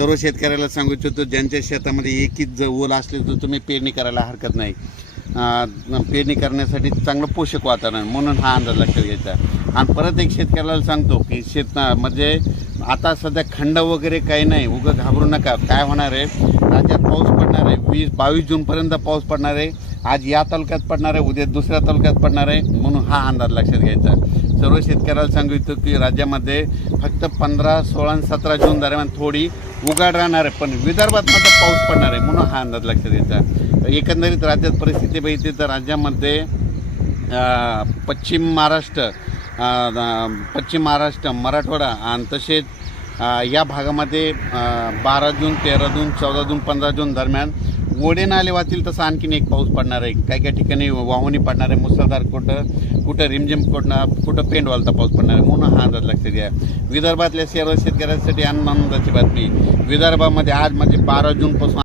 सर्व शेतकऱ्याला सांगू इच्छितो, ज्यांच्या शेतामध्ये एकच ओल असले तर तुम्ही पेरणी करायला हरकत नाही. पेरणी करण्यासाठी चांगलं पोषक वातावरण, म्हणून हा अंदाज लक्षात घ्यायचा. आणि परत एक शेतकऱ्याला सांगतो की म्हणजे आता सध्या खंड वगैरे काही नाही, उगं घाबरू नका. काय होणार आहे, राज्यात पाऊस पडणार आहे. 22 जूनपर्यंत पाऊस पडणार आहे. आज या तालुक्यात पडणार आहे, उद्या दुसऱ्या तालुक्यात पडणार आहे, म्हणून हा अंदाज लक्षात घ्यायचा. सर्व शेतकऱ्याला सांगू इच्छितो की राज्यामध्ये फक्त 15, 16 आणि 17 जून दरम्यान थोडी उघाड राहणार आहे, पण विदर्भात मात्र पाऊस पडणार आहे, म्हणून हा अंदाज लक्षात घ्यायचा. एकंदरीत राज्यात परिस्थिती बघितली तर राज्यामध्ये पश्चिम महाराष्ट्र, मराठवाडा आणि तसेच या भागामध्ये 12 जून, 13 जून, 14 जून, 15 जून दरम्यान ओढे नाले वाचतील तसा आणखीन एक पाऊस पडणार आहे. काही काही ठिकाणी वाहुणी पडणार आहे, मुसळधार, कुठं रिमझिम, कुठं पेंडवालता पाऊस पडणार आहे, म्हणून हा अंदाज लक्षात घ्या. विदर्भातल्या सर्व शेतकऱ्यांसाठी आनंदाची बातमी, विदर्भामध्ये आज म्हणजे 12 जूनपासून